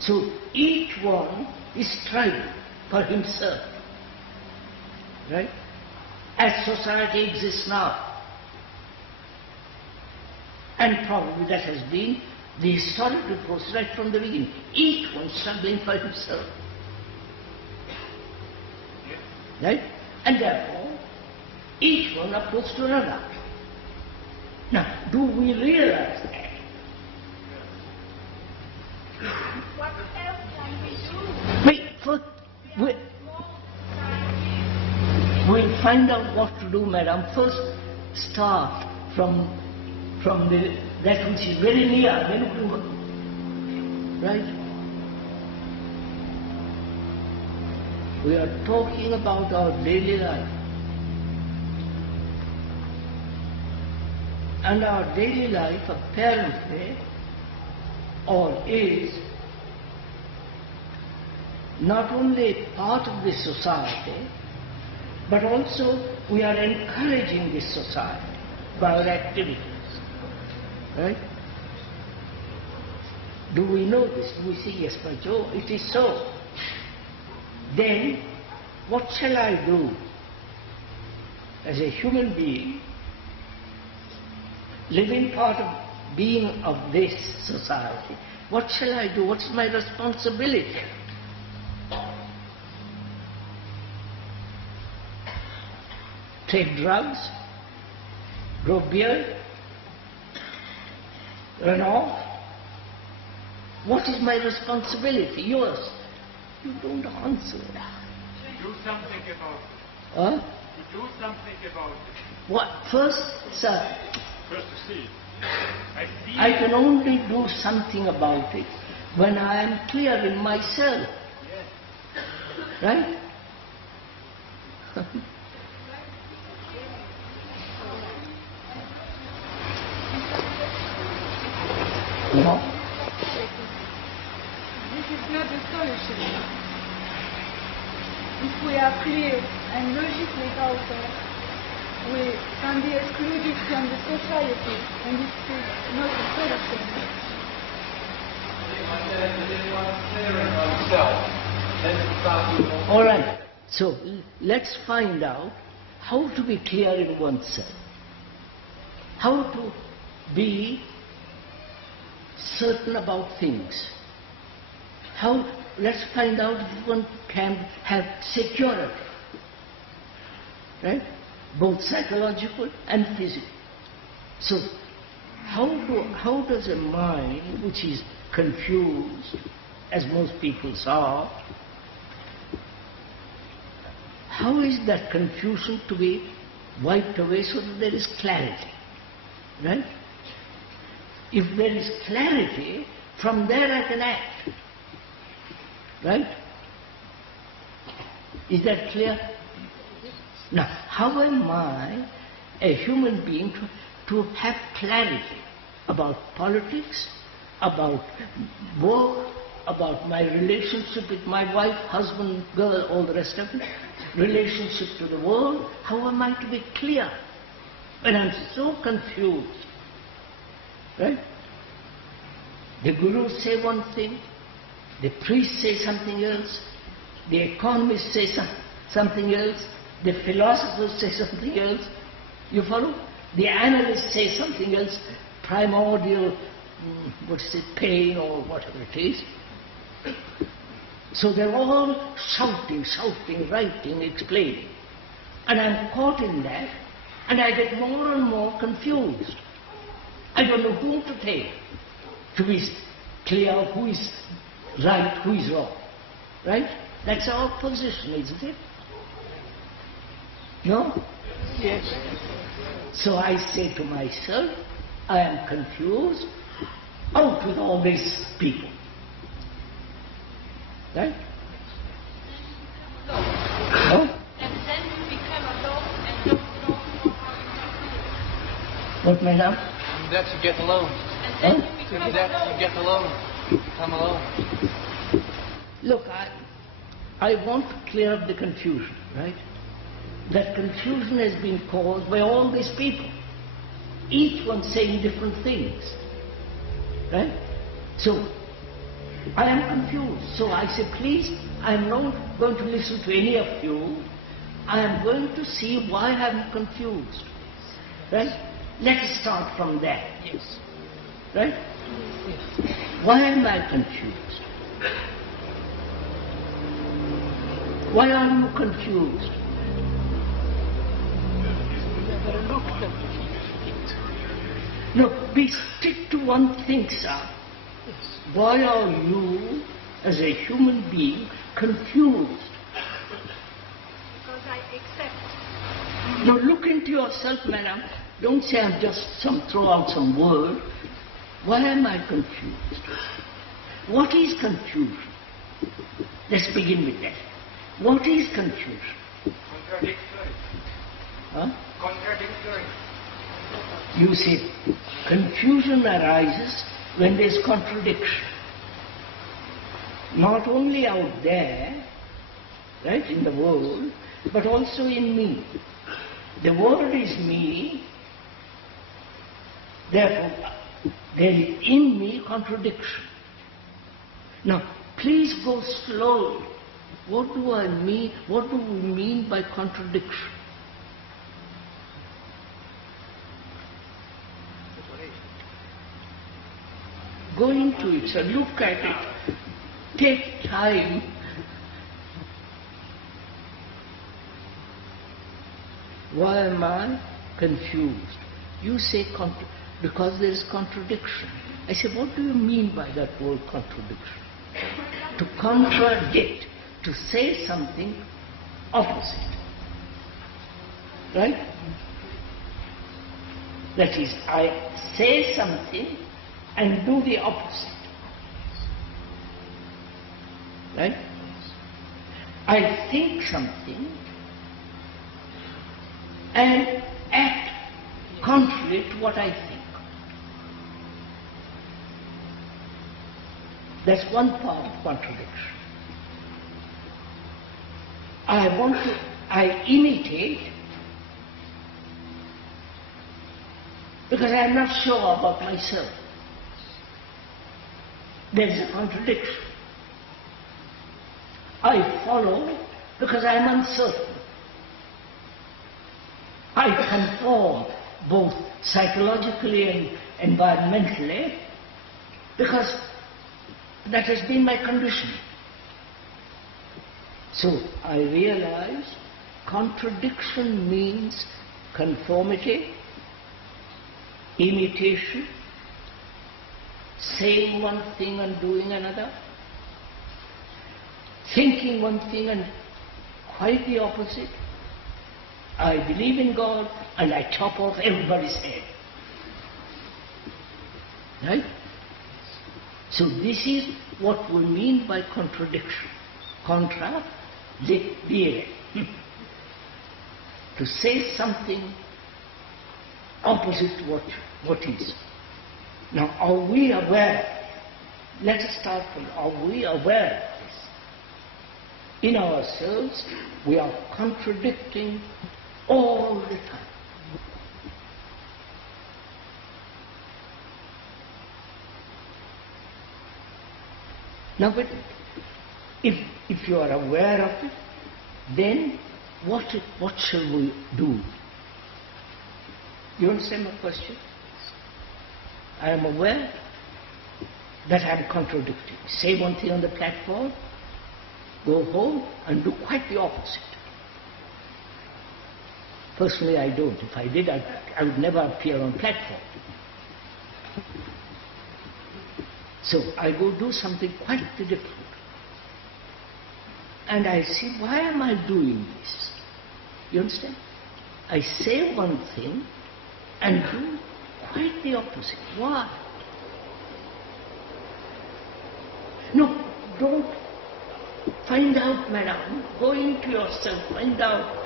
So each one is striving for himself, right? As society exists now. And probably that has been the historical process right from the beginning. Each one struggling for himself. Right? And therefore, each one opposed to another. Now, do we realize that? What else can we do? We'll find out what to do, madam. First, start from that which is very near, then right? We are talking about our daily life. And our daily life apparently is not only part of this society, but also we are encouraging this society by our activities. Right? Do we know this? Do we say, yes, by Jove, it is so? Then, what shall I do as a human being, living part of being of this society? What shall I do? What's my responsibility? Take drugs, grow beard, run off? What is my responsibility? Yours. You don't answer. Do something about it. Huh? To do something about it. What? First, sir, First to see. I can only do something about it when I am clear in myself. Yes. Right? No? This is not the solution. If we are clear and logic with ourselves, we can be excluded from the society, and this is not the solution. All right. So let's find out how to be clear in oneself. How to be certain about things. Let's find out if one can have security. Right? Both psychological and physical. So, how does a mind which is confused, as most people's are, how is that confusion to be wiped away so that there is clarity? Right? If there is clarity, from there I can act. Right? Is that clear? Now, how am I, a human being, to have clarity about politics, about work, about my relationship with my wife, husband, girl, all the rest of it, relationship to the world? How am I to be clear when I'm so confused? Right? The gurus say one thing, the priests say something else, the economists say something else, the philosophers say something else. You follow? The analysts say something else, primordial, pain or whatever it is. So they're all shouting, writing, explaining. And I'm caught in that, and I get more and more confused. I don't know whom to take to be clear who is right, who is wrong. Right? That's our position, isn't it? No? Yes. So I say to myself, I am confused, out with all these people. Right? No? And then you become alone and don't know how What, madam? And that you get alone. And then Huh? you To become that alone. you get alone. Become alone. Look, I want to clear up the confusion, right? That confusion has been caused by all these people, each one saying different things, right? So, I am confused. So I say, please, I am not going to listen to any of you. I am going to see why I am confused. Right? Let us start from there. Yes. Right? Why am I confused? Why are you confused? No, we stick to one thing, sir. Why are you, as a human being, confused? Because I accept. Now look into yourself, madam. Don't say I'm just throw out some word. Why am I confused? What is confusion? Let's begin with that. What is confusion? Contradictory. Huh? Contradictory. You see, confusion arises when there's contradiction. Not only out there, right, in the world, but also in me. The world is me, therefore there is in me contradiction. Now, please go slowly. What do I mean? What do we mean by contradiction? Go into it, so look at it. Take time. Why am I confused? You say because there is contradiction. I say, what do you mean by that word contradiction? To contradict, to say something opposite. Right? That is, I say something and do the opposite. Right? I think something and act contrary to what I think. That's one part of contradiction. I imitate because I am not sure about myself. There is a contradiction. I follow because I am uncertain. I conform both psychologically and environmentally because that has been my condition. So I realize contradiction means conformity, imitation, saying one thing and doing another, thinking one thing and quite the opposite. I believe in God and I chop off everybody's head. Right? So this is what we mean by contradiction. Contradicere. To say something opposite to what is. Now, are we aware? Let us start from, are we aware of this? In ourselves, we are contradicting all the time. Now, but if you are aware of it, then what shall we do? You understand my question? I am aware that I am contradicting. Say one thing on the platform, go home and do quite the opposite. Personally, I don't. If I did, I would never appear on platform. So I go do something quite different. And I see, why am I doing this? You understand? I say one thing and do quite the opposite. Why? No, don't find out, madam. Go into yourself, find out